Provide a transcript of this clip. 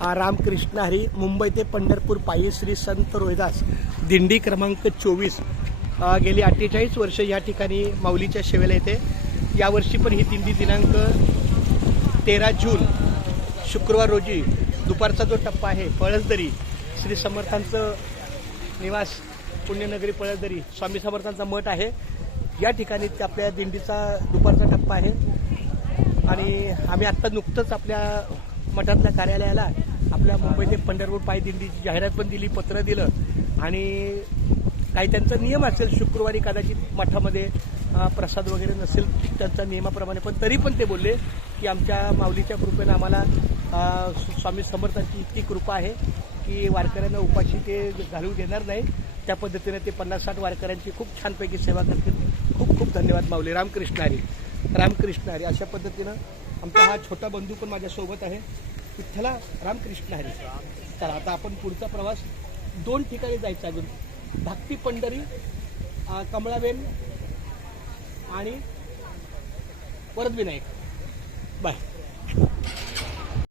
रामकृष्ण हरी मुंबई ते पंढरपूर पायी श्री संत रोहिदास दिंडी क्रमांक 24 गेली 48 वर्ष या ठिकाणी माऊलीच्या सेवेला येते। यावर्षी पण ही दिंडी दिनांक 13 जून शुक्रवार रोजी दुपारचा जो टप्पा आहे पळसदरी श्री समर्थांचं निवास पुण्यनगरी पळसदरी स्वामी समर्थांचा मठ आहे या ठिकाणी आपल्या दिंडीचा दुपारचा टप्पा आहे। आणि आम्ही आत्ता नुकतंच आपल्या मठातल्या कार्यालयाला आपल्या मुंबई ते पंढरपूर पायी दिंडीची जाहिरात पण दिली, पत्र दिलं आणि काही त्यांचा नियम असेल शुक्रवारी कदाचित मठामध्ये प्रसाद वगैरे नसेल त्यांच्या नियमाप्रमाणे, पण तरी पण ते बोलले की आमच्या माऊलीच्या कृपेनं आम्हाला स्वामी समर्थांची इतकी कृपा आहे की वारकऱ्यांना उपाशी ते घालू देणार नाही। त्या पद्धतीने ते 50-60 वारकऱ्यांची खूप छानपैकी सेवा करतील। खूप खूप धन्यवाद माऊली। रामकृष्ण हरी, रामकृष्ण हरी। अशा पद्धतीनं आमचा हा छोटा बंधू पण माझ्यासोबत आहे। विठ्ठला रामकृष्ण हरी। तर आता आपण पुढचा प्रवास 2 ठिकाणी जायचा अजून, धाकटी पंढरी, कमळाबेन आणि वरदविनायक। बाय।